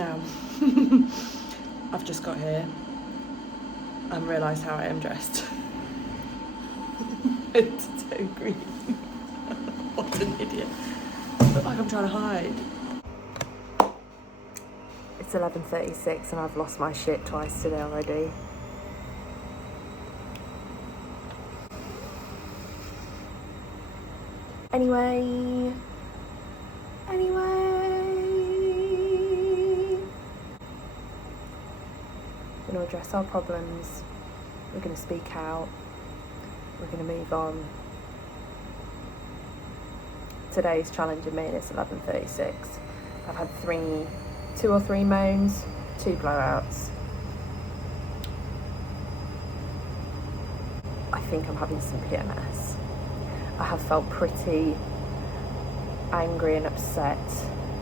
Now, I've just got here and realised how I am dressed. It's so green. What an idiot. I look like I'm trying to hide. It's 11:36 and I've lost my shit twice today already. Anyway. We're going to address our problems. We're going to speak out. We're going to move on. Today's challenging me and it's 11:36. I've had 2 or 3 moans, 2 blowouts. I think I'm having some PMS. I have felt pretty angry and upset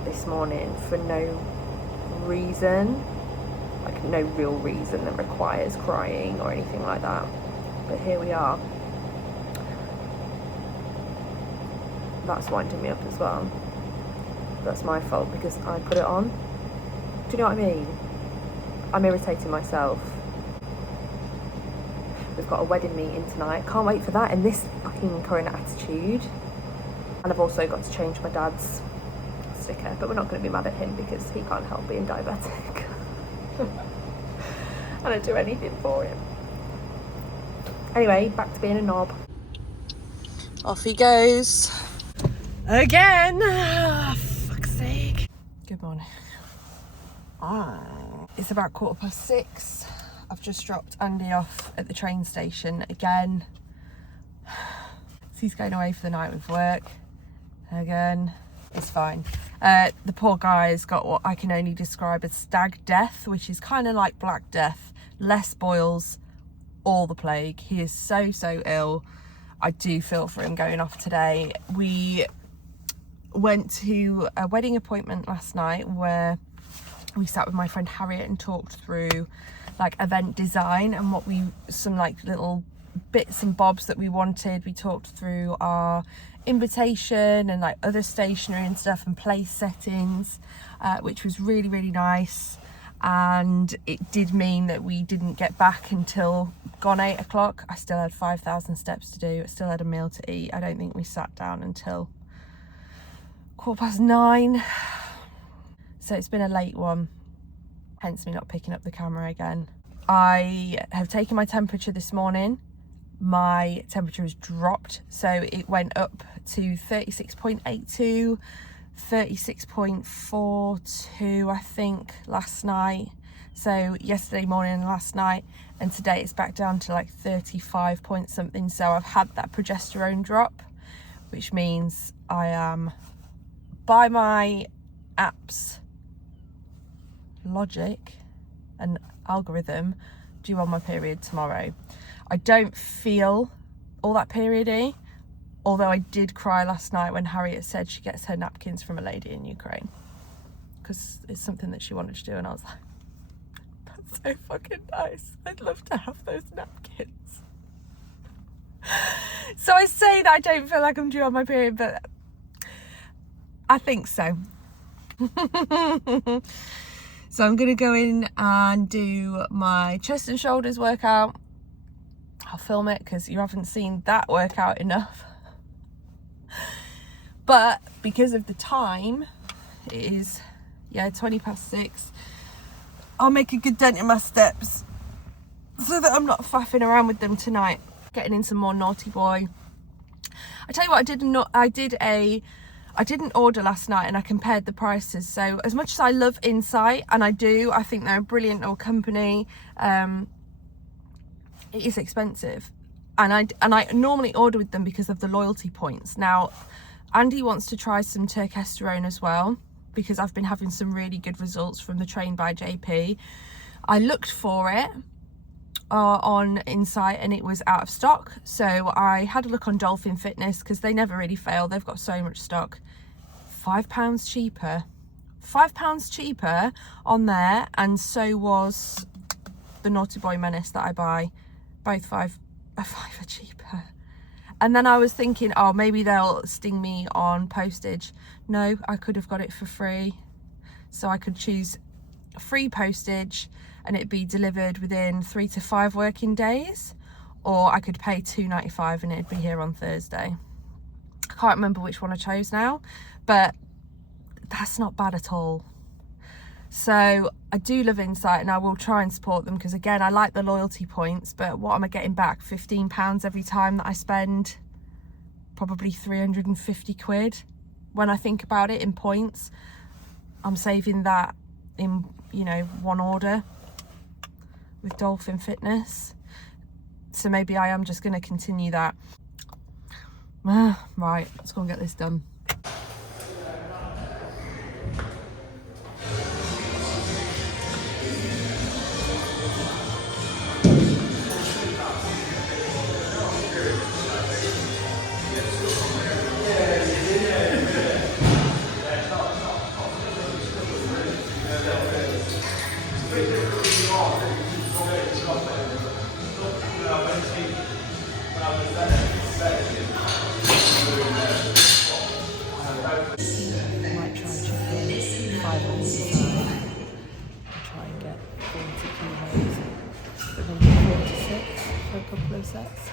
this morning for no reason, like no real reason that requires crying or anything like that. But here we are. That's winding me up as well. That's my fault because I put it on. Do you know what I mean? I'm irritating myself. We've got a wedding meeting tonight. Can't wait for that in this fucking current attitude. And I've also got to change my dad's sticker, but we're not going to be mad at him because he can't help being diabetic. I don't do anything for him. Anyway, back to being a knob. Off he goes. Again! Oh, fuck's sake. Good morning. It's about 6:15. I've just dropped Andy off at the train station again. He's going away for the night with work. Again. It's fine. The poor guy's got what I can only describe as stag death, which is kind of like Black Death. Less boils, all the plague. He is so ill. I do feel for him going off today. We went to a wedding appointment last night where we sat with my friend Harriet and talked through like event design and some like little bits and bobs that we wanted. We talked through our invitation and like other stationery and stuff and place settings, which was really nice. And it did mean that we didn't get back until gone 8 o'clock. I still had 5,000 steps to do. I still had a meal to eat. I don't think we sat down until 9:15. So it's been a late one, hence me not picking up the camera again. I have taken my temperature this morning. My temperature has dropped, so it went up to 36.82, 36.42 I think last night. So yesterday morning and last night, and today it's back down to like 35 point something. So I've had that progesterone drop, which means I am, by my app's logic and algorithm, due on my period tomorrow. I don't feel all that periody, although I did cry last night when Harriet said she gets her napkins from a lady in Ukraine, because it's something that she wanted to do, and I was like, that's so fucking nice. I'd love to have those napkins. So I say that I don't feel like I'm due on my period, but I think so. So I'm going to go in and do my chest and shoulders workout. I'll film it because you haven't seen that workout enough. But because of the time, it is, 6:20. I'll make a good dent in my steps so that I'm not faffing around with them tonight. Getting in some more naughty boy. I tell you what, I didn't order last night and I compared the prices. So as much as I love Insight, and I think they're a brilliant little company, it is expensive. And I normally order with them because of the loyalty points. Now, Andy wants to try some turkesterone as well, because I've been having some really good results from the Train by JP. I looked for it on Insight and it was out of stock, so I had a look on Dolphin Fitness because they never really fail. They've got so much stock. £5 cheaper. £5 cheaper on there, and so was the Naughty Boy Menace that I buy. Both £5 cheaper. And then I was thinking, oh, maybe they'll sting me on postage. No, I could have got it for free. So I could choose free postage and it'd be delivered within 3 to 5 working days, or I could pay £2.95 and it'd be here on Thursday. I can't remember which one I chose now, but that's not bad at all. So I do love Insight and I will try and support them, because again, I like the loyalty points, but what am I getting back? £15 every time that I spend? Probably 350 quid when I think about it in points. I'm saving that in, you know, one order with Dolphin Fitness. So maybe I am just going to continue that. Right, let's go and get this done. Couple of sets.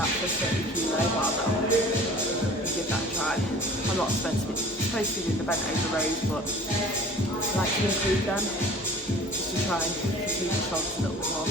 out for 30 kilo barbell and give that a try. I'm not supposed to be doing the bent over rows, but I like to include them just to try and keep the shoulders a little bit more.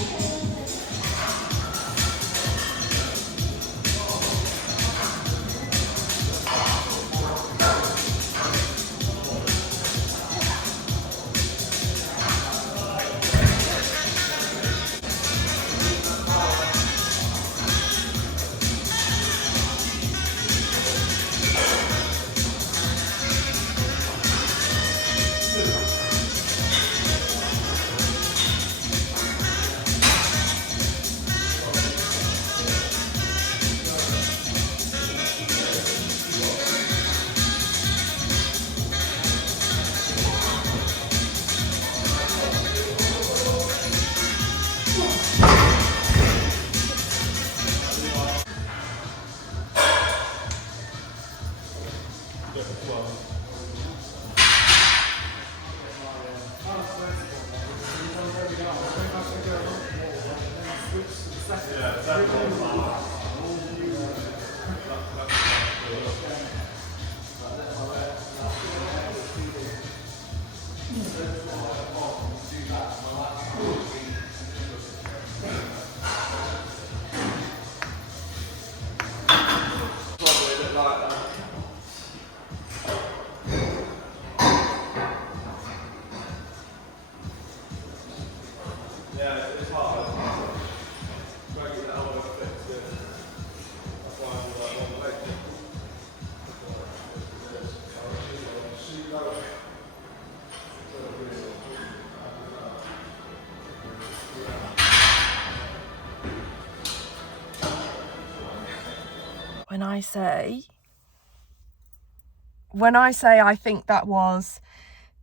When I say I think that was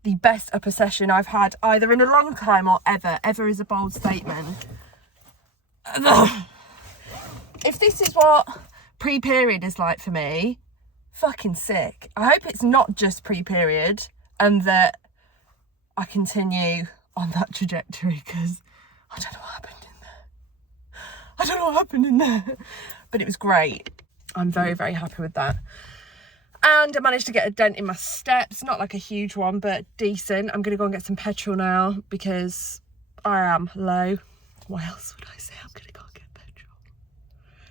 the best upper session I've had either in a long time or ever is a bold statement. If this is what pre-period is like for me, fucking sick. I hope it's not just pre-period and that I continue on that trajectory, because I don't know what happened in there. But it was great. I'm very, very happy with that. And I managed to get a dent in my steps, not like a huge one, but decent. I'm going to go and get some petrol now because I am low. Why else would I say I'm going to go and get petrol?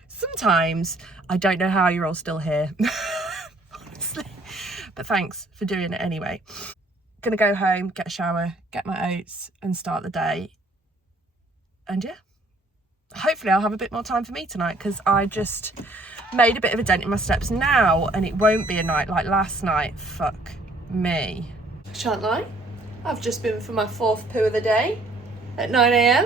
Sometimes I don't know how you're all still here, honestly. But thanks for doing it anyway. Going to go home, get a shower, get my oats and start the day. And yeah, hopefully I'll have a bit more time for me tonight, because I just made a bit of a dent in my steps now and it won't be a night like last night. Fuck me. Shan't lie, I've just been for my 4th poo of the day at 9 a.m.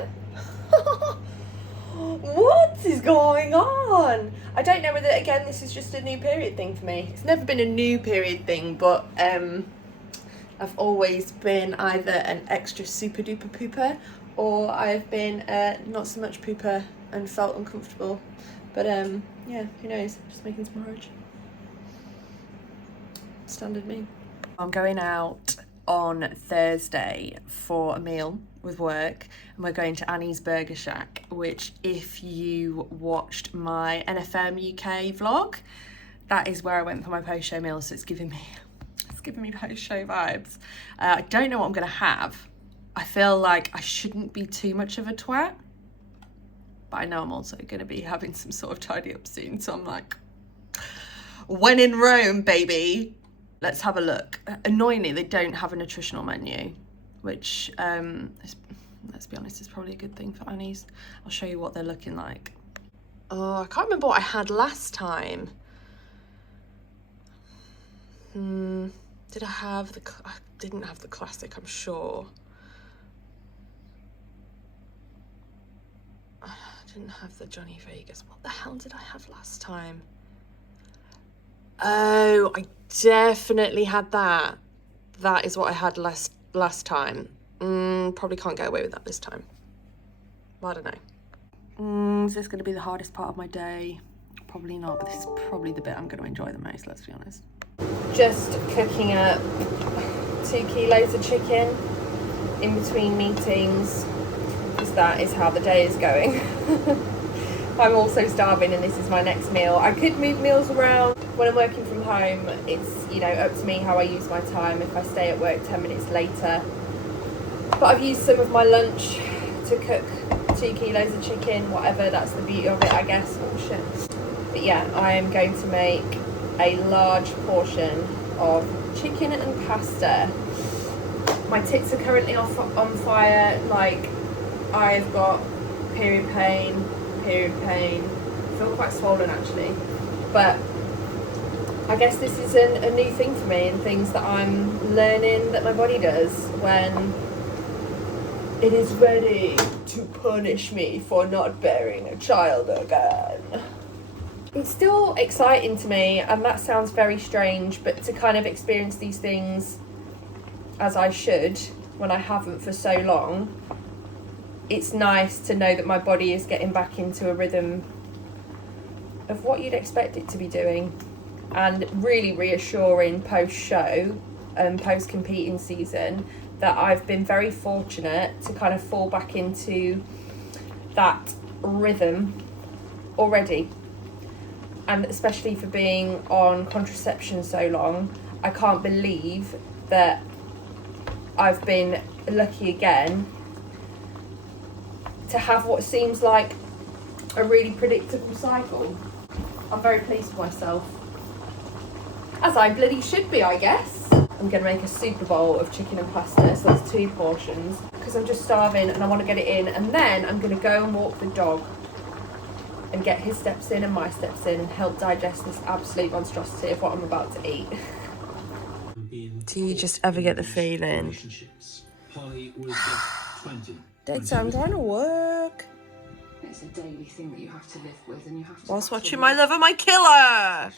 What is going on? I don't know whether, again, this is just a new period thing for me. It's never been a new period thing, but I've always been either an extra super duper pooper, or I've been not so much pooper and felt uncomfortable. But yeah, who knows? Just making some porridge. Standard me. I'm going out on Thursday for a meal with work, and we're going to Annie's Burger Shack, which, if you watched my NFM UK vlog, that is where I went for my post-show meal, so it's giving me post-show vibes. I don't know what I'm gonna have. I feel like I shouldn't be too much of a twat, but I know I'm also going to be having some sort of tidy up soon. So I'm like, when in Rome, baby, let's have a look. Annoyingly, they don't have a nutritional menu, which, let's be honest, is probably a good thing for Annie's. I'll show you what they're looking like. Oh, I can't remember what I had last time. Did I have the... I didn't have the classic, I'm sure. I didn't have the Johnny Vegas. What the hell did I have last time? Oh, I definitely had that. That is what I had last time. Probably can't get away with that this time. Well, I don't know. Is this going to be the hardest part of my day? Probably not, but this is probably the bit I'm going to enjoy the most, let's be honest. Just cooking up 2 kilos of chicken in between meetings, because that is how the day is going. I'm also starving and this is my next meal. I could move meals around when I'm working from home. It's, you know, up to me how I use my time. If I stay at work 10 minutes later. But I've used some of my lunch to cook 2 kilos of chicken, whatever. That's the beauty of it, I guess. Oh shit. But yeah, I am going to make a large portion of chicken and pasta. My tits are currently on fire. Like, I've got period pain. I feel quite swollen actually, but I guess this is a new thing for me, and things that I'm learning that my body does when it is ready to punish me for not bearing a child again. It's still exciting to me, and that sounds very strange, but to kind of experience these things as I should when I haven't for so long, it's nice to know that my body is getting back into a rhythm of what you'd expect it to be doing, and really reassuring post-show and post-competing season that I've been very fortunate to kind of fall back into that rhythm already. And especially for being on contraception so long, I can't believe that I've been lucky again to have what seems like a really predictable cycle. I'm very pleased with myself. As I bloody should be, I guess. I'm gonna make a super bowl of chicken and pasta, so that's 2 portions, because I'm just starving and I want to get it in, and then I'm gonna go and walk the dog and get his steps in and my steps in and help digest this absolute monstrosity of what I'm about to eat. Do you just ever get the feeling, Dexter, I'm trying to work? It's a daily thing that you have to live with, and you have to. Whilst watching My Lover, My Killer.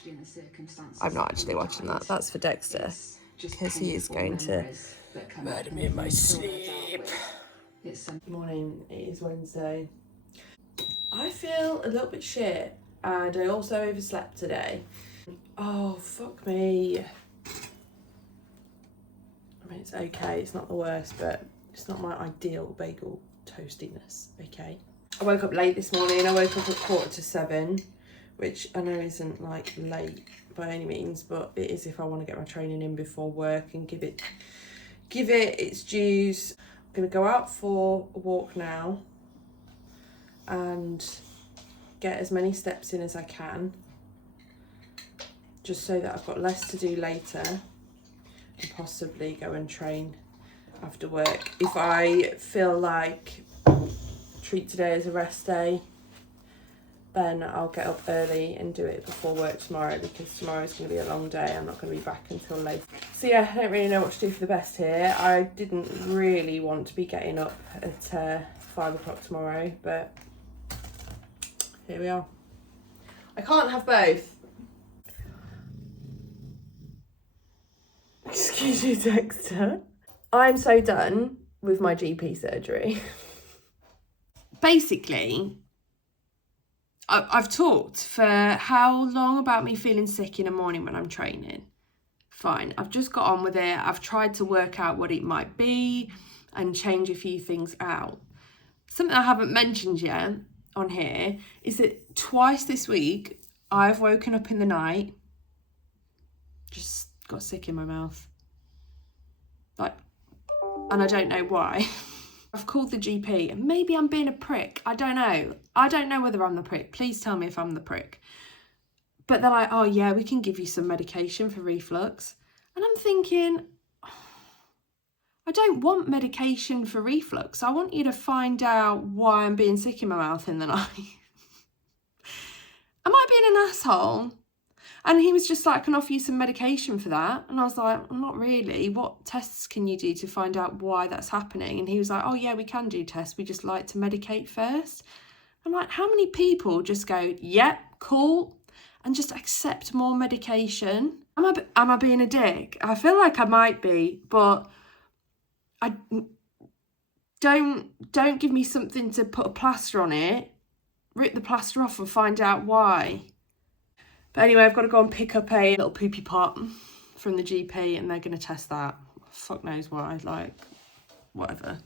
I'm not actually watching that. That's for Dexter, because he is going to murder me in my sleep. Good morning. It is Wednesday. I feel a little bit shit, and I also overslept today. Oh, fuck me. I mean, it's okay. It's not the worst, but it's not my ideal bagel toastiness, okay? I woke up late this morning. I woke up at 6:45, which I know isn't like late by any means, but it is if I want to get my training in before work and give it its dues. I'm gonna go out for a walk now and get as many steps in as I can, just so that I've got less to do later, and possibly go and train after work. If I feel like treat today as a rest day, then I'll get up early and do it before work tomorrow, because tomorrow's going to be a long day. I'm not going to be back until late. So yeah, I don't really know what to do for the best here. I didn't really want to be getting up at 5 o'clock tomorrow, but here we are. I can't have both. Excuse you, Dexter. I'm so done with my GP surgery. Basically, I've talked for how long about me feeling sick in the morning when I'm training. Fine, I've just got on with it. I've tried to work out what it might be and change a few things out. Something I haven't mentioned yet on here is that twice this week I've woken up in the night, just got sick in my mouth. Like, and I don't know why. I've called the GP, and maybe I'm being a prick. I don't know. I don't know whether I'm the prick. Please tell me if I'm the prick. But they're like, oh yeah, we can give you some medication for reflux. And I'm thinking, I don't want medication for reflux. I want you to find out why I'm being sick in my mouth in the night. Am I being an asshole? And he was just like, I can offer you some medication for that. And I was like, well, not really. What tests can you do to find out why that's happening? And he was like, oh yeah, we can do tests. We just like to medicate first. I'm like, how many people just go, yep, cool, and just accept more medication? Am I being a dick? I feel like I might be, but I don't give me something to put a plaster on it, rip the plaster off and find out why. But anyway, I've got to go and pick up a little poopy pot from the GP, and they're going to test that. Fuck knows why, like, whatever.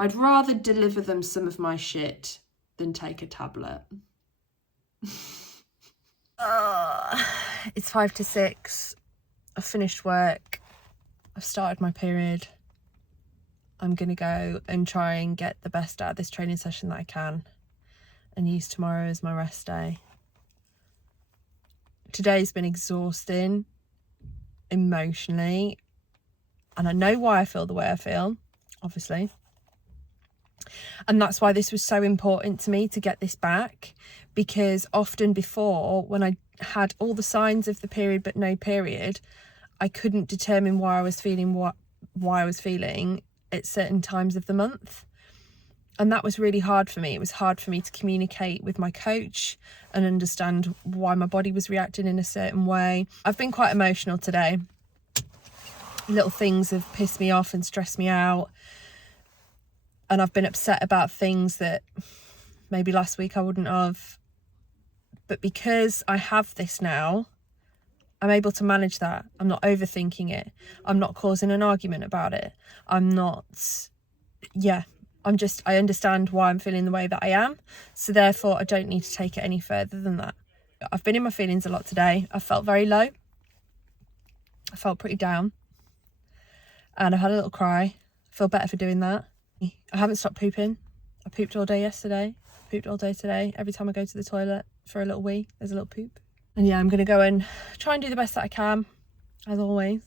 I'd rather deliver them some of my shit than take a tablet. It's 5 to 6. I've finished work. I've started my period. I'm going to go and try and get the best out of this training session that I can and use tomorrow as my rest day. Today's been exhausting emotionally, and I know why I feel the way I feel, obviously. And that's why this was so important to me to get this back, because often before, when I had all the signs of the period but no period, I couldn't determine why I was feeling why I was feeling at certain times of the month. And that was really hard for me. It was hard for me to communicate with my coach and understand why my body was reacting in a certain way. I've been quite emotional today. Little things have pissed me off and stressed me out. And I've been upset about things that maybe last week I wouldn't have. But because I have this now, I'm able to manage that. I'm not overthinking it. I'm not causing an argument about it. I understand why I'm feeling the way that I am. So therefore, I don't need to take it any further than that. I've been in my feelings a lot today. I felt very low. I felt pretty down. And I had a little cry. I feel better for doing that. I haven't stopped pooping. I pooped all day yesterday. Pooped all day today. Every time I go to the toilet for a little wee, there's a little poop. And yeah, I'm going to go and try and do the best that I can, as always.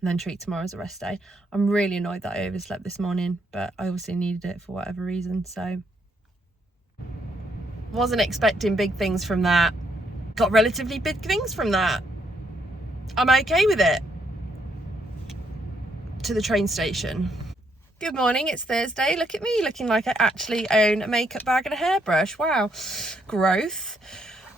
And then treat tomorrow as a rest day. I'm really annoyed that I overslept this morning, but I obviously needed it for whatever reason, so. Wasn't expecting big things from that. Got relatively big things from that. I'm okay with it. To the train station. Good morning, it's Thursday. Look at me, looking like I actually own a makeup bag and a hairbrush. Wow, growth.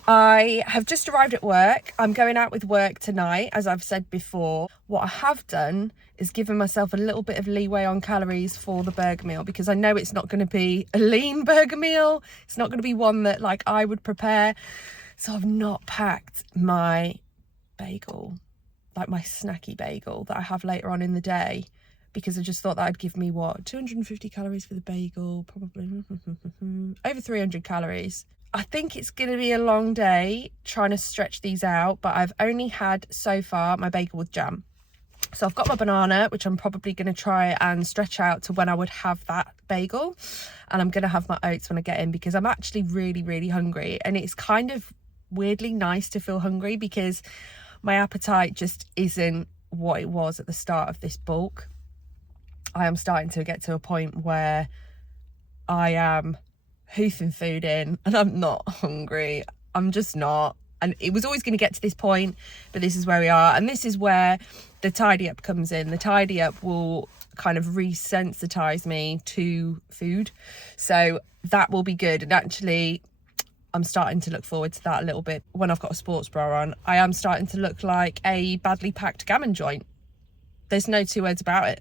I have just arrived at work. I'm going out with work tonight, as I've said before. What I have done is given myself a little bit of leeway on calories for the burger meal, because I know it's not going to be a lean burger meal. It's not going to be one that like I would prepare. So I've not packed my bagel, like my snacky bagel that I have later on in the day, because I just thought that would give me, 250 calories for the bagel, probably over 300 calories. I think it's going to be a long day trying to stretch these out, but I've only had so far my bagel with jam. So I've got my banana, which I'm probably going to try and stretch out to when I would have that bagel. And I'm going to have my oats when I get in, because I'm actually really, really hungry. And it's kind of weirdly nice to feel hungry, because my appetite just isn't what it was at the start of this bulk. I am starting to get to a point where I am hoofing food in and I'm not hungry. I'm just not. And it was always going to get to this point, but this is where we are. And this is where the tidy up comes in. The tidy up will kind of resensitize me to food. So that will be good. And actually, I'm starting to look forward to that a little bit. When I've got a sports bra on, I am starting to look like a badly packed gammon joint. There's no two words about it.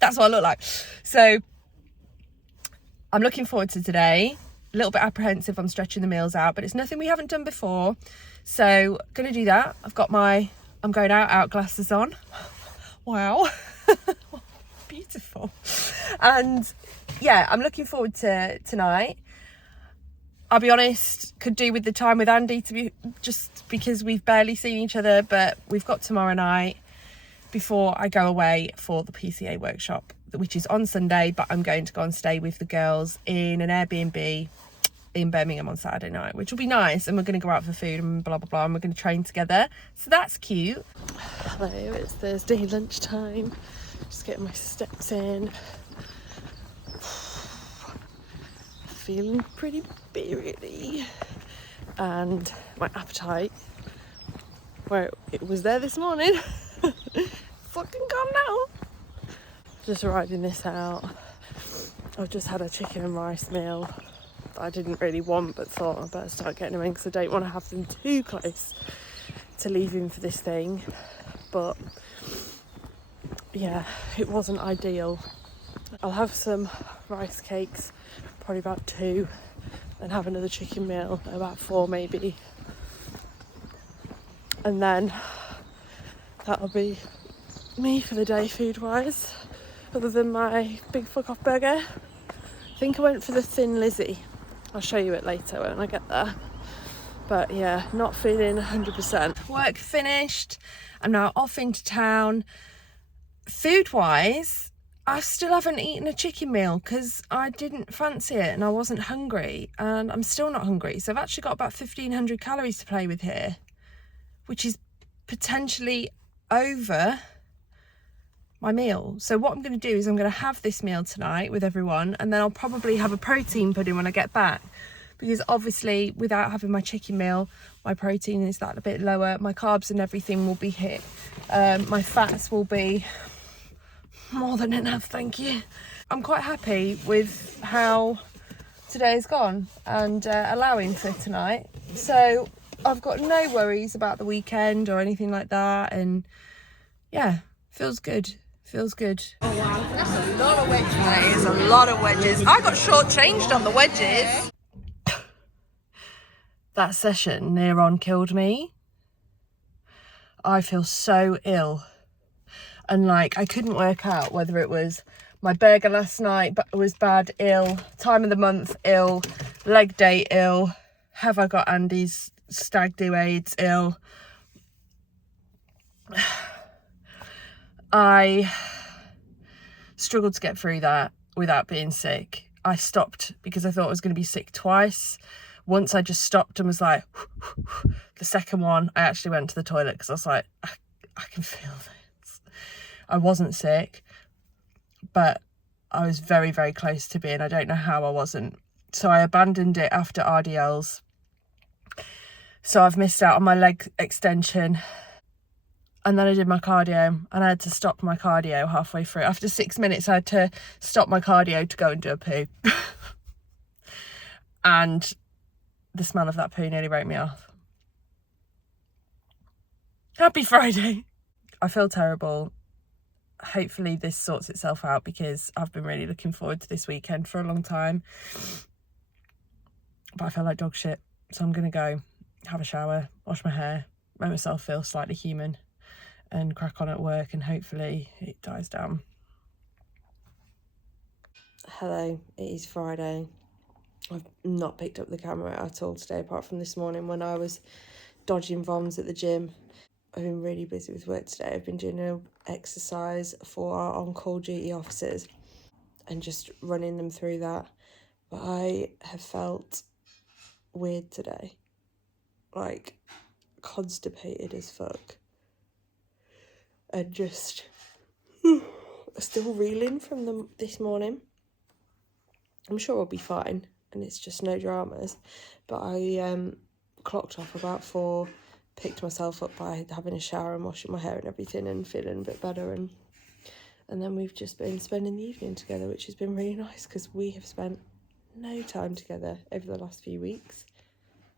That's what I look like. So I'm looking forward to today. A little bit apprehensive on stretching the meals out, but it's nothing we haven't done before. So going to do that. I've got my I'm going out glasses on. Wow. Beautiful. And yeah, I'm looking forward to tonight. I'll be honest, could do with the time with Andy, just because we've barely seen each other, but we've got tomorrow night before I go away for the PCA workshop, which is on Sunday, but I'm going to go and stay with the girls in an Airbnb in Birmingham on Saturday night, which will be nice. And we're going to go out for food and blah, blah, blah. And we're going to train together. So that's cute. Hello, it's Thursday lunchtime. Just getting my steps in. Feeling pretty beery. And my appetite, where it was there this morning, fucking gone now. Just riding this out. I've just had a chicken and rice meal that I didn't really want, but thought I better start getting them in because I don't want to have them too close to leaving for this thing. But yeah, it wasn't ideal. I'll have some rice cakes, probably about 2, then have another chicken meal, about 4 maybe. And then that'll be me for the day food-wise, other than my big fuck-off burger. I think I went for the Thin Lizzy. I'll show you it later when I get there. But yeah, not feeling 100%. Work finished. I'm now off into town. Food wise, I still haven't eaten a chicken meal because I didn't fancy it and I wasn't hungry, and I'm still not hungry. So I've actually got about 1,500 calories to play with here, which is potentially over my meal. So what I'm going to do is I'm going to have this meal tonight with everyone, and then I'll probably have a protein pudding when I get back, because obviously without having my chicken meal, my protein is that a bit lower, my carbs and everything will be hit, my fats will be more than enough, thank you. I'm quite happy with how today's gone and allowing for tonight, so I've got no worries about the weekend or anything like that, and yeah, feels good. Feels good. Oh wow, that's a lot of wedges. That is a lot of wedges. I got shortchanged on the wedges. That session near on killed me. I feel so ill. And like, I couldn't work out whether it was my burger last night was bad, ill, time of the month, ill, leg day, ill, have I got Andy's stag do AIDS, ill. I struggled to get through that without being sick. I stopped because I thought I was going to be sick twice. Once I just stopped and was like, the second one, I actually went to the toilet because I was like, I can feel this. I wasn't sick, but I was very, very close to being. I don't know how I wasn't. So I abandoned it after RDLs. So I've missed out on my leg extension. And then I did my cardio, and I had to stop my cardio halfway through. After 6 minutes, I had to stop my cardio to go and do a poo. And the smell of that poo nearly wrote me off. Happy Friday. I feel terrible. Hopefully this sorts itself out, because I've been really looking forward to this weekend for a long time. But I feel like dog shit. So I'm going to go have a shower, wash my hair, make myself feel slightly human, and crack on at work, and hopefully it dies down. Hello, it is Friday. I've not picked up the camera at all today, apart from this morning when I was dodging voms at the gym. I've been really busy with work today. I've been doing an exercise for our on-call duty officers and just running them through that. But I have felt weird today, like constipated as fuck. And just still reeling from them this morning. I'm sure I'll be fine, and it's just no dramas. But I clocked off about 4, picked myself up by having a shower and washing my hair and everything, and feeling a bit better. And then we've just been spending the evening together, which has been really nice, because we have spent no time together over the last few weeks.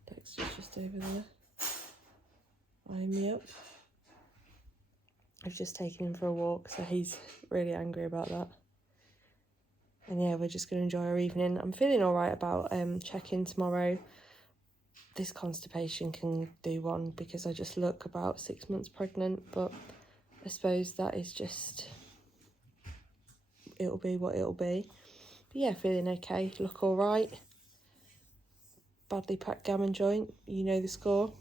Dexter's just over there, eyeing me up. I've just taken him for a walk, so he's really angry about that. And yeah, we're just going to enjoy our evening. I'm feeling all right about check-in tomorrow. This constipation can do one, because I just look about 6 months pregnant, but I suppose that is just, it'll be what it'll be. But yeah, feeling okay, look all right. Badly packed gammon joint, you know the score.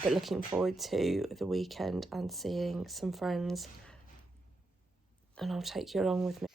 But looking forward to the weekend and seeing some friends, and I'll take you along with me.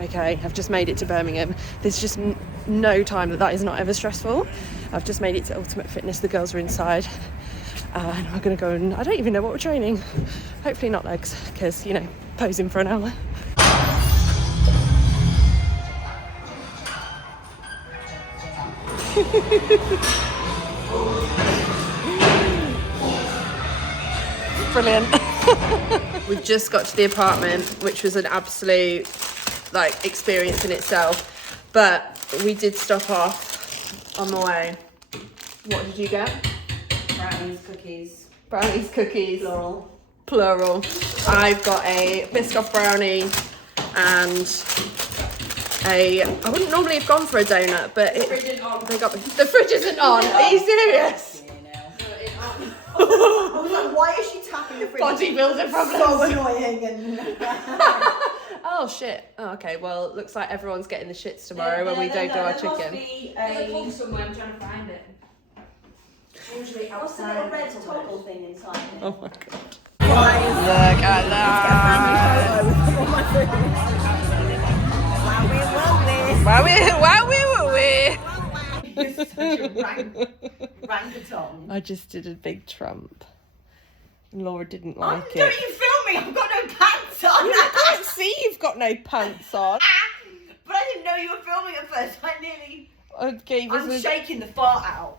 Okay, I've just made it to Birmingham. There's just no time that is not ever stressful. I've just made it to Ultimate Fitness. The girls are inside. And we're going to go and I don't even know what we're training. Hopefully not legs, because, you know, posing for an hour. Brilliant. We've just got to the apartment, which was an absolute like experience in itself, but we did stop off on the way. What did you get? Brownies, cookies. Brownies, cookies. Plural. I've got a Biscoff brownie and I wouldn't normally have gone for a donut, but the fridge isn't on. Are you serious? I was like, why is she tapping the fridge? Bodybuilder problems. So annoying. And Oh shit. Oh, okay, well it looks like everyone's getting the shits tomorrow when we don't do our chicken. There's a pump somewhere, I'm trying to find it. Usually outside. What's the little red toggle thing inside it? Oh my god. Look at that. You're such a rangaton. I just did a big Trump. Laura didn't like it. Don't you film me? I've got no pants on. I can't see you've got no pants on. But I didn't know you were filming at first. I'm I'm shaking the fart out.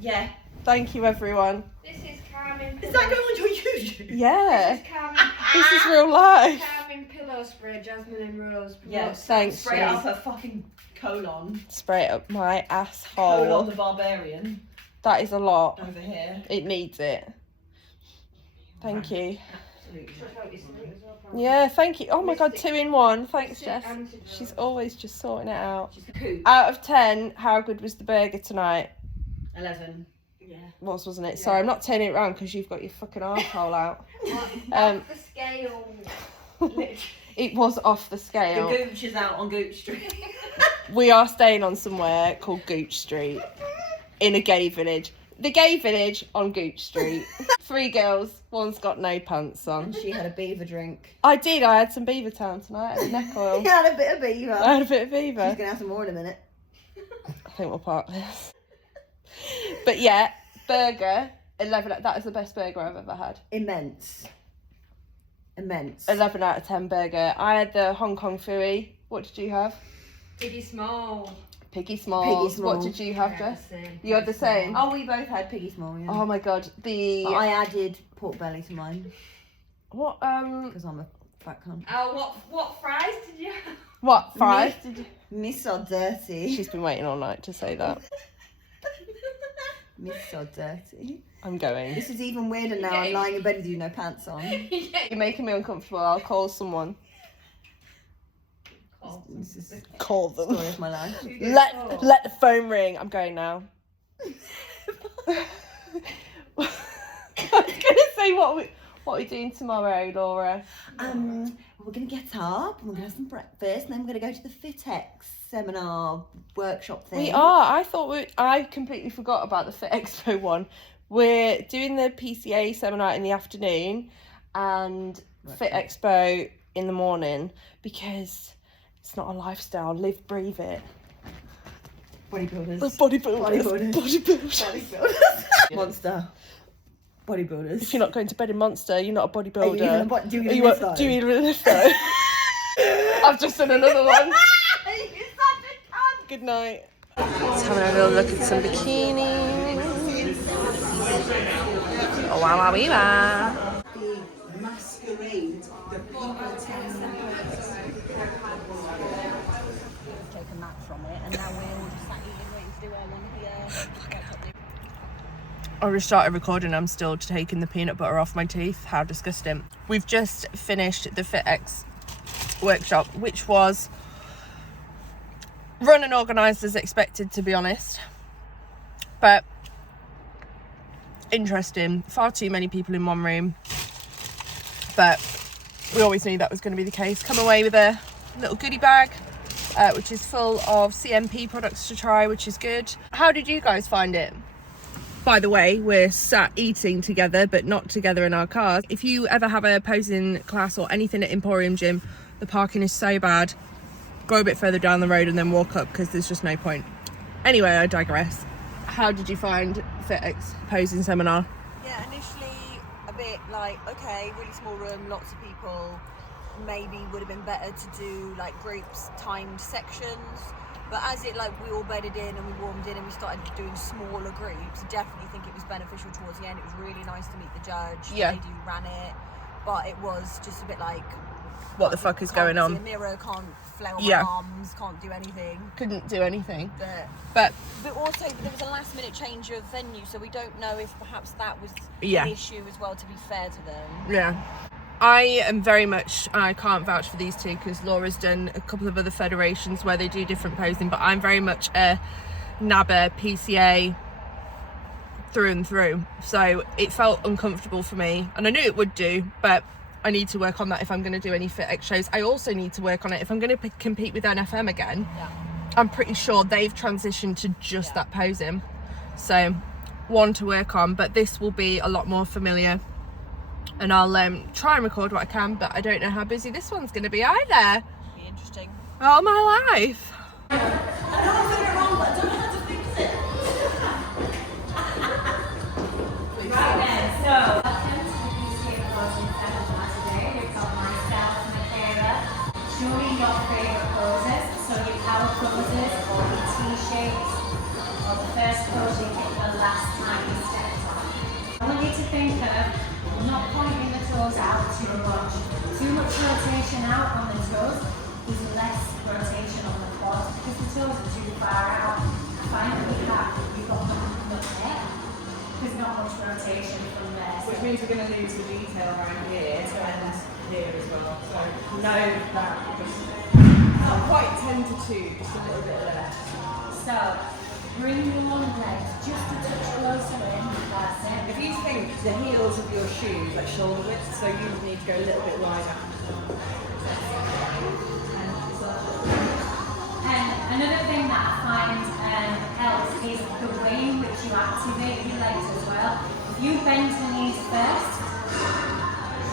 Yeah. Thank you, everyone. This is Carmen. Is that going on your YouTube? Yeah. This is Carmen. This is real life. Carmen pillow spray, Jasmine and Rose. Yeah. Thanks, Spray it Jane. up her fucking colon. Spray it up my Colon asshole. the barbarian. That is a lot. Over here. It needs it. Thank you. Absolutely. Yeah, thank you. Oh my god, 2 in 1. Thanks, Jess. She's always just sorting it out. She's a coot. Out of 10, how good was the burger tonight? 11. Yeah. Wasn't it? Sorry, I'm not turning it around because you've got your fucking arsehole out. Off the scale. It was off the The scale. Gooch is out on Gooch Street. We are staying on somewhere called Gooch Street in a gay village. The gay village on Gooch Street. 3 girls, one's got no pants on. She had a beaver drink. I did. I had some Beaver Town tonight. I had a neck oil. You had a bit of beaver. I had a bit of Beaver. She's going to have some more in a minute. I think we'll park this. But yeah, burger, 11. That is the best burger I've ever had. Immense. 11 out of 10 burger. I had the Hong Kong Fooey. What did you have? Piggy small. Piggy Smalls. Piggy Small. What did you have, Yeah, Jess? the same. You had the same? Oh, we both had piggy small, yeah. Oh my god. But I added pork belly to mine What, because I'm a fat cunt. Oh, what fries did you have? what, fries? Did you... Me so dirty. She's been waiting all night to say that. Me so dirty. I'm going. This is even weirder now. I'm lying in bed with you, no pants on. You're making me uncomfortable. I'll call someone. This is the Call them. story of my life. Let the phone ring. I'm going now. I was gonna say what are we doing tomorrow, Laura? We're gonna get up and we're gonna have some breakfast, and then we're gonna go to the FitX seminar workshop thing. We are. I completely forgot about the Fit Expo one. We're doing the PCA seminar in the afternoon and Fit Expo in the morning because it's not a lifestyle. Live, breathe it. Bodybuilders. Bodybuilders. Monster. Bodybuilders. If you're not going to bed in Monster, you're not a bodybuilder. Do you Do you lift though? I've just done another one. Good night. Just having a little look at some bikinis. Oh, wow, wow, wow. The masquerade, the people tend Take a map from it, and now we're all just sat eating, waiting to do our one here. I restarted recording. I'm still taking the peanut butter off my teeth. How disgusting. We've just finished the FitX workshop, which was run and organised as expected, to be honest, but interesting. Far too many people in one room, but we always knew that was going to be the case. Come away with a little goodie bag which is full of CMP products to try, which is good. How did you guys find it? By the way, we're sat eating together, but not together in our cars. If you ever have a posing class or anything at Emporium Gym, the parking is so bad. Go a bit further down the road and then walk up, because there's just no point. Anyway, I digress. How did you find FitX posing seminar? Yeah, initially a bit like, okay, really small room, lots of people. maybe would have been better to do like groups, timed sections. But as it, like, we all bedded in and we warmed in and we started doing smaller groups, I definitely think it was beneficial towards the end. It was really nice to meet the judge, the lady who ran it, but it was just a bit like, what the fuck is going on? Can't see a mirror, can't flail my arms, can't do anything. Couldn't do anything. But also there was a last minute change of venue, so we don't know if perhaps that was an issue as well, to be fair to them. Yeah. I am very much, I can't vouch for these two because Laura's done a couple of other federations where they do different posing, but I'm very much a NABBA PCA through and through. So it felt uncomfortable for me, and I knew it would do, but I need to work on that if I'm going to do any FitX shows. I also need to work on it if I'm going to compete with NFM again. Yeah. I'm pretty sure they've transitioned to just that posing. So one to work on, but this will be a lot more familiar. And I'll try and record what I can, but I don't know how busy this one's going to be either. Be interesting. All my life. I know I'm doing it wrong, but I don't know how to fix it. Right then, so welcome to the PCA posing seminar today. We've got myself, Michaela, showing your favourite poses. So your power poses, or your T-shapes, or the first pose you hit the last time you stepped on. I want you to think of not pointing the toes out too much. Too much rotation out on the toes is less rotation on the quads because the toes are too far out. Finally, you've got nothing up there. There's not much rotation from there. Which means we're going to lose the detail around here and here as well. So know that just not quite 10 to 2, just a little bit less. So bring your legs just a touch closer in. That's it. If you think the heels of your shoes like shoulder width, so you need to go a little bit wider. And another thing that I find helps is the way in which you activate your legs as well. If you bend the knees first,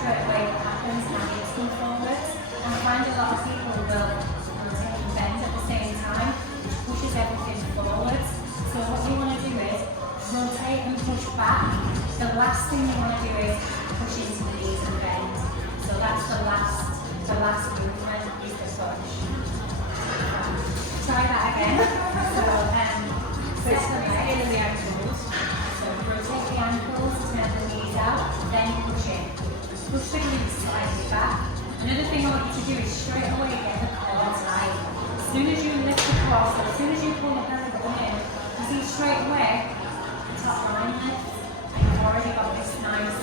straight away what happens, and hips come forwards. And I find a lot of people will rotate and bend at the same time, which pushes everything forwards. So what you want to do is rotate and push back. The last thing you want to do is push into the knees and bend. So that's the last movement is the push. Try that again. So set the leg in the ankles. So rotate the ankles, turn the knees out, then push in. Push the glutes slightly back. Another thing I want you to do is straight away get the core tight. As soon as you lift the core, so as soon as you pull the pelvic in, you see straight away the top line lifts. You've already got this nice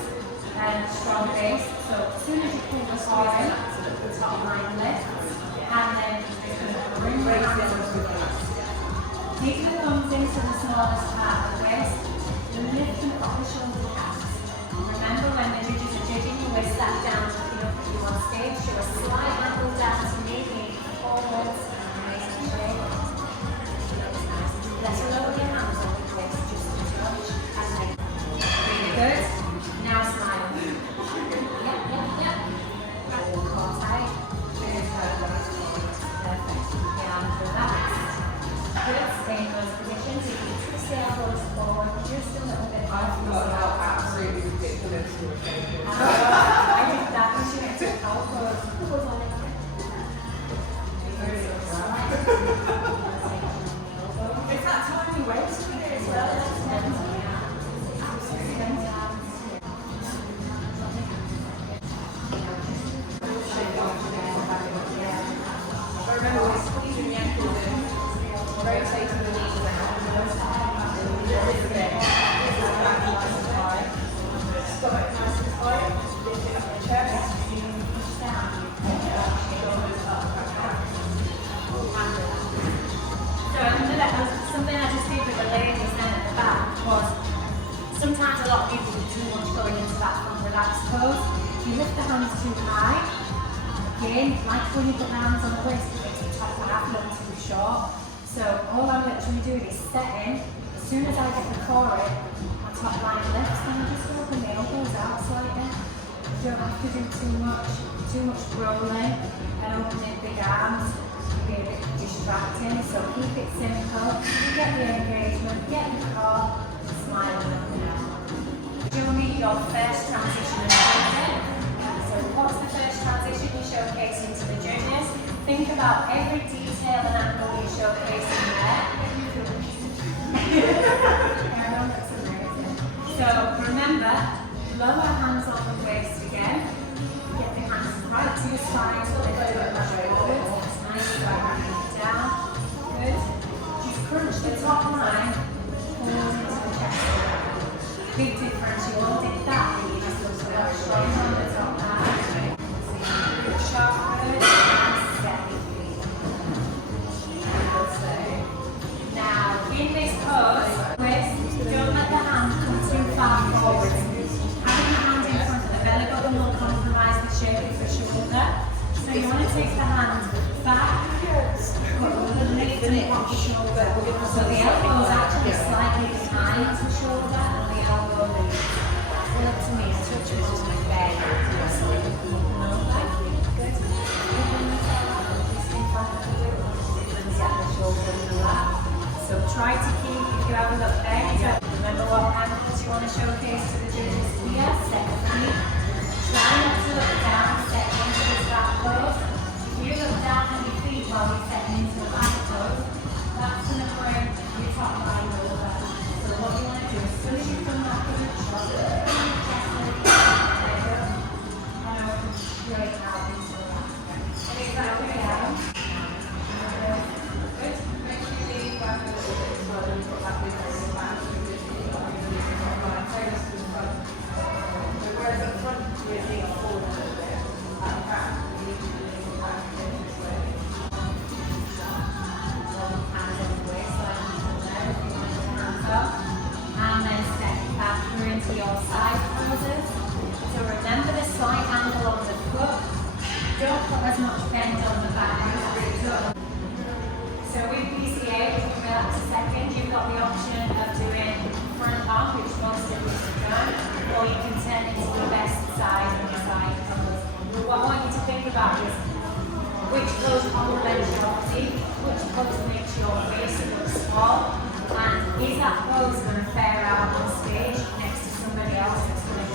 strong base. So as soon as you pull the core in, the top line lifts. And then bring the hands up to the waist. Take the thumbs into the smallest part of the waist. Lift and pop the shoulder caps. Remember when the judges are judging you, we're sat down looking up at you on stage. Show a slight angle down to me, forwards, amazing shape. Let's lower your hands on the waist just a touch. And then really good. Now smile. Yep. Core tight. Perfect. The arms relaxed. Good. Stay in those positions. You can twist the elbows forward just a little bit. I forgot how absolutely ridiculous you were taking. I did that when she went to elbows. It's that tiny waist with it as well. I remember when squeezing the ankles in, rotating the knees around, lift the leg, lift the back nice and high, stomach nice and high, lift it up the chest, push down, shoulders up, back down. So something I just did with the ladies then at the back was sometimes a lot of people do too much going into that front relaxed pose. You lift the hands too high. Again, like when you put the hands on the waist, it makes the top half look too short. So all I'm literally doing is setting. As soon as I get the core in, my top line lifts, and I just open the elbows out slightly. You don't have to do too much rolling and opening big arms. Be a bit distracting, so keep it simple. Get the engagement, get the core, smiling up and down. You'll meet your first transition in a minute. So what's the first transition you showcase into the judges? Think about every detail and angle you showcase in there. So remember, lower hands on the waist again. Get the hands right to your spine, lift the butt forward. Nice, right down. Good. Just crunch the top line, forward into the chest. Big difference. You won't get that when you just look strong on the top line. Sharp good and steady. Now, in this pose, don't let the hand come too far forward. Having the hand in front of the belly button will compromise the shape of the shoulder. So you want to take the hand back, put a little lift off the shoulder. So the elbow is actually slightly behind the shoulder and the elbow leads. Look to me, touch it just like that. Just like a moving over. Good. Just in front of you. The shoulder in the lap. So try to keep, if you have a look there, remember what angles you want to showcase to the judges here. Set the feet. Try not to look down, step into the back pose. If you look down at your feet while you're stepping into the back pose, that's going to bring your top line over. So what you want to do, as soon as you come back in the shot, chest and straight out into the back. And exactly down. Good. Make sure you lean back a little bit as well and put that big over back. Whereas up front, you lean forward a little bit. At the back, you need to lean back this way. Hands on the waistline, there if you want to put hands up. And then step back through into your side poses. So remember the slight angle of the foot. Don't put as much bend on the back. So with PCA, if you relax a second, you've got the option of doing front arm, which most of us have done, or you can turn it to the best side on your side pose. What I want you to think about is which pose complements your physique, which pose makes your waist look small, and is that pose going to fare out on stage next to somebody else that's going to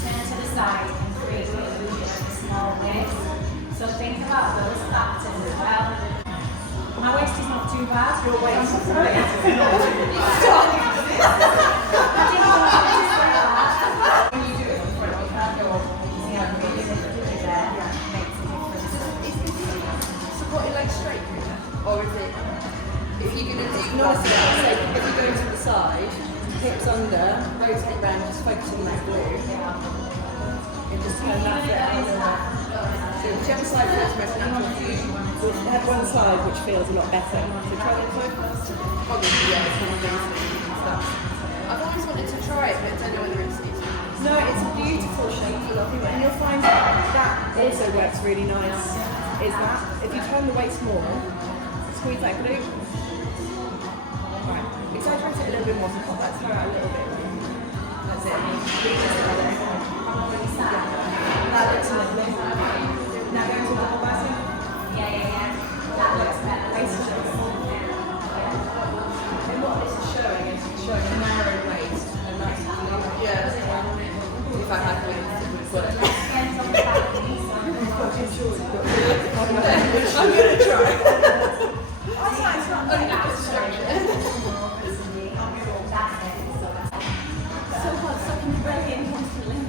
turn to the side and create the illusion of a small waist? So think about those factors as well. My waist is not too bad. Your waist is not too bad. When you do it in front, you can't go on. See how really lifted there makes a difference. Support your legs straight, or is it? If you're going to do, if you go to the side, hips under, rotate round, just focus on that glue. And just turn that bit out a little bit. So whichever side feels most natural for you. We'll have one side which feels a lot better. So try that side first. Obviously, yeah, it's one of those things and stuff. I've always wanted to try it, but I don't know whether it's no, it's a beautiful shape, and you'll find that also works really nice. Is that if you turn the weights more, squeeze that glute. Right, exaggerate it a little bit more, so pop that toe out a little bit. That's it. That looks lovely. Now go to double bicep. Yeah. That looks better. And what this is showing is it's showing a narrow waist and nice glute. Yeah. If I had glutes, it would work. Hands on the back knee. I'm going to try. It's not only good structure. So hard, sucking your breath in constantly.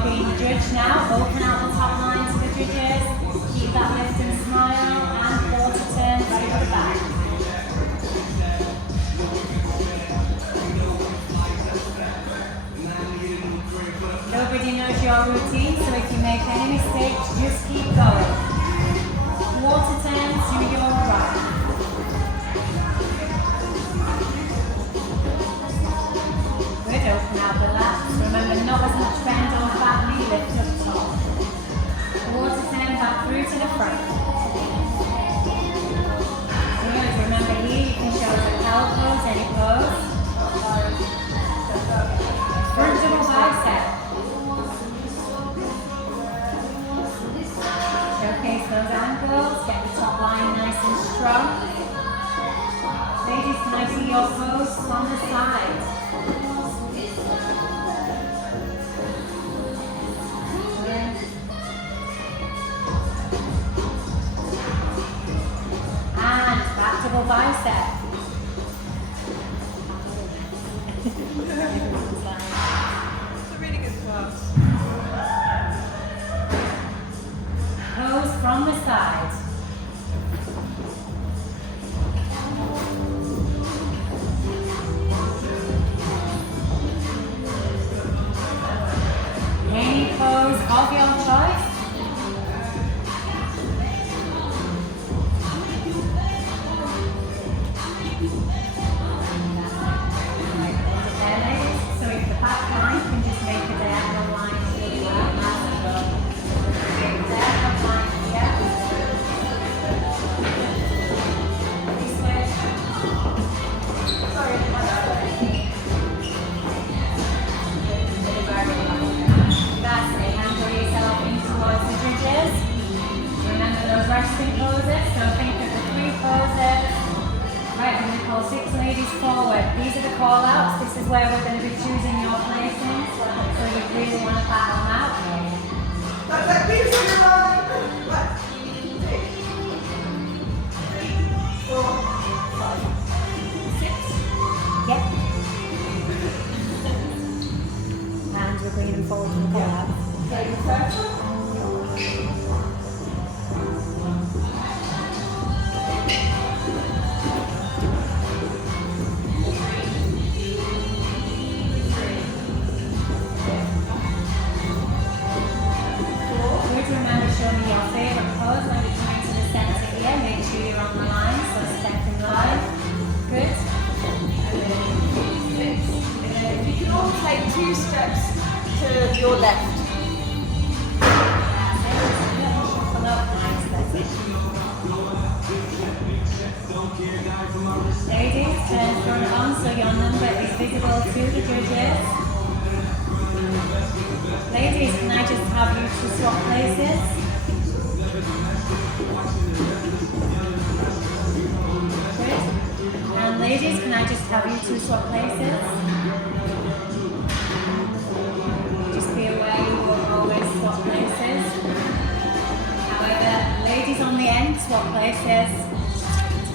you're being judged now. Open out the top line to the judges. Keep that lift and smile. And quarter turn to the back. Nobody knows your routine, so if you make any mistakes, just keep going. Quarter turn to your right. Good, open out the lats. Remember, not as much bend or fat knee, lift up top. Quarter turn back through to the front. Good, remember here you can show the cow pose, any pose. Front double bicep. Showcase those ankles, get the top line nice and strong. Ladies, can I see your pose on the side? And back double bicep. It's a really good class. Pose from the side. Any pose of your choice. So if the back line can just make a diagonal line to the left, diagonal line here. This way. Sorry, that's it. Angle yourself in towards the bridges. Remember those resting poses. So think of the 3 poses. Right, I'm going to call 6 ladies forward. These are the call outs. This is where we're going to be choosing your placings. So you really want to battle them out. That's like these are your line. 1, 2, 3, 4, 5, 6. Yep. And we're bringing them forward to the call out. Okay, the first one. Remember, show me your favourite pose when you come into the centre here. Make sure you're on the line, so step in line. Good. You can all take 2 steps to your left. That's it. Shuffle up, nice, that's it. Ladies, turn front on so your number is visible to the judges. Ladies, can I just have you to swap places? Good. And ladies, can I just have you to swap places? Just be aware you will always swap places. However, ladies on the end, swap places.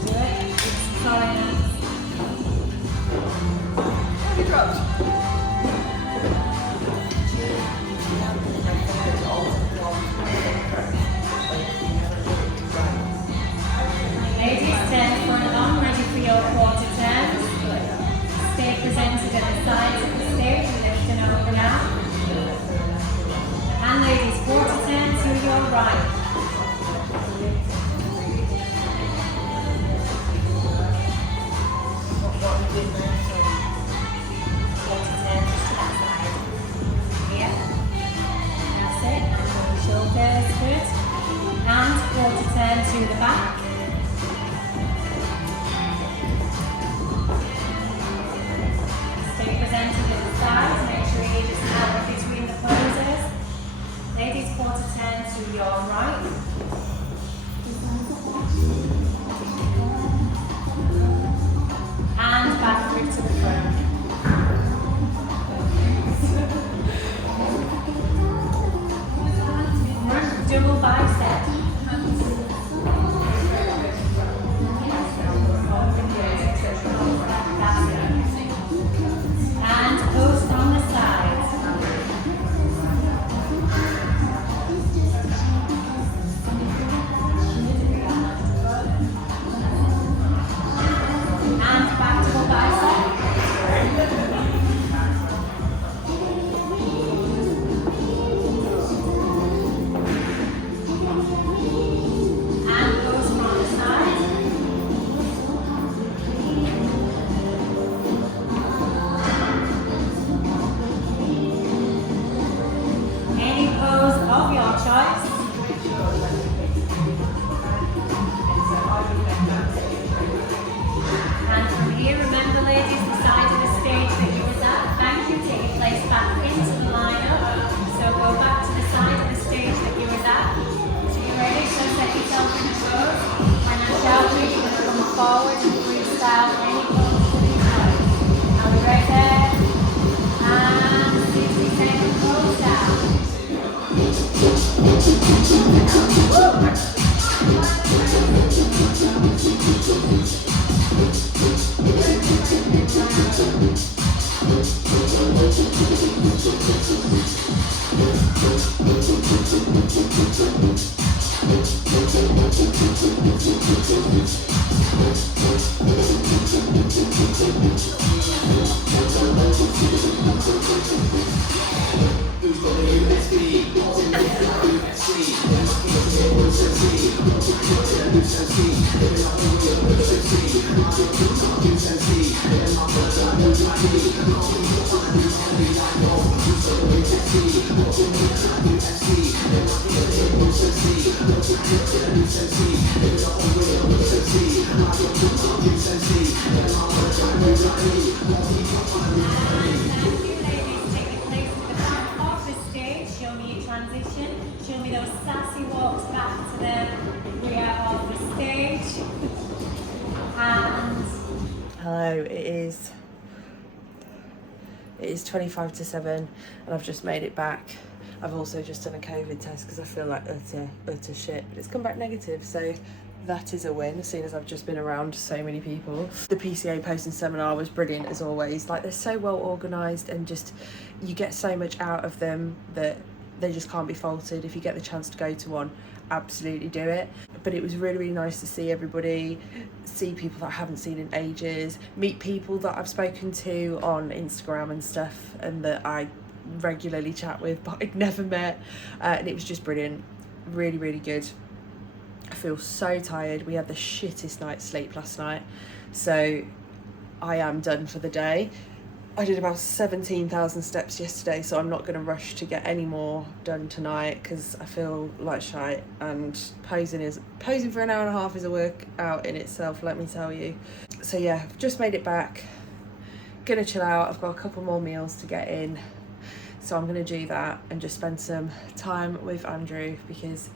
Do it. Sorry, Nance. Have you dropped? Ladies, turn front on, ready for your quarter turns. Stay presented at the sides of the stage, lift and open out. And ladies, quarter turn to your right. Quarter turn just to that side. Here. That's it. And on the shoulders, good. And quarter turn to the back. Stay presented at the sides. Make sure you just have it between the poses. Ladies, quarter turn to your right. And back through to the front. Double bicep. And post on the side. twice. And from here, remember ladies, the side of the stage that you was at. Thank you, take your place back into the lineup. So go back to the side of the stage that you was at. So you ready? So set yourself in a pose. And I shout you, you're going to come forward and freestyle any pose to the side. Are we right there? And 60 second pose down. Show me those sassy walks back to the rear of the stage. And hello, it is 25 to 7 and I've just made it back. I've also just done a COVID test because I feel like utter shit, but it's come back negative, so that is a win, seeing as I've just been around so many people. The PCA posting seminar was brilliant as always. Like, they're so well organised and just you get so much out of them that they just can't be faulted. If you get the chance to go to one, absolutely do it. But it was really, really nice to see everybody, see people that I haven't seen in ages, meet people that I've spoken to on Instagram and stuff and that I regularly chat with but I'd never met, and it was just brilliant. Really, really good. I feel so tired. We had the shittest night's sleep last night, so I am done for the day. I did about 17,000 steps yesterday, so I'm not going to rush to get any more done tonight because I feel like shite, and posing for an hour and a half is a workout in itself, let me tell you. So yeah, I've just made it back. Gonna chill out. I've got a couple more meals to get in, so I'm gonna do that and just spend some time with Andrew because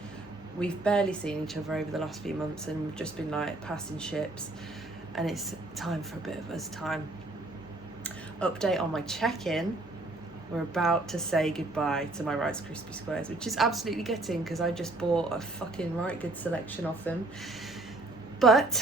we've barely seen each other over the last few months and we've just been like passing ships, and it's time for a bit of us time. Update on my check-in. We're about to say goodbye to my Rice Krispie Squares, which is absolutely gutting because I just bought a fucking right good selection of them. But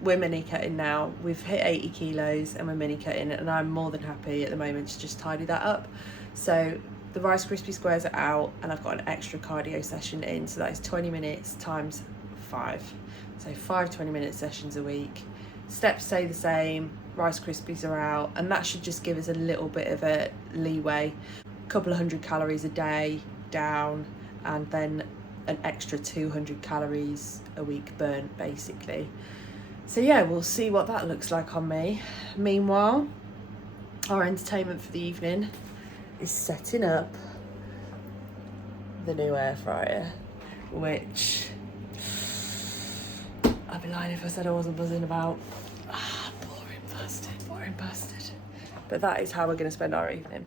we're mini cutting now. We've hit 80 kilos and we're mini cutting, and I'm more than happy at the moment to just tidy that up. So the Rice Krispie Squares are out and I've got an extra cardio session in, so that is 20 minutes times 5. So 5 20-minute sessions a week. Steps stay the same, Rice Krispies are out, and that should just give us a little bit of a leeway. A couple of 100 calories a day down, and then an extra 200 calories a week burnt, basically. So yeah, we'll see what that looks like on me. Meanwhile, our entertainment for the evening is setting up the new air fryer, which I'd be lying if I said I wasn't buzzing about. Boring bastard. But that is how we're going to spend our evening.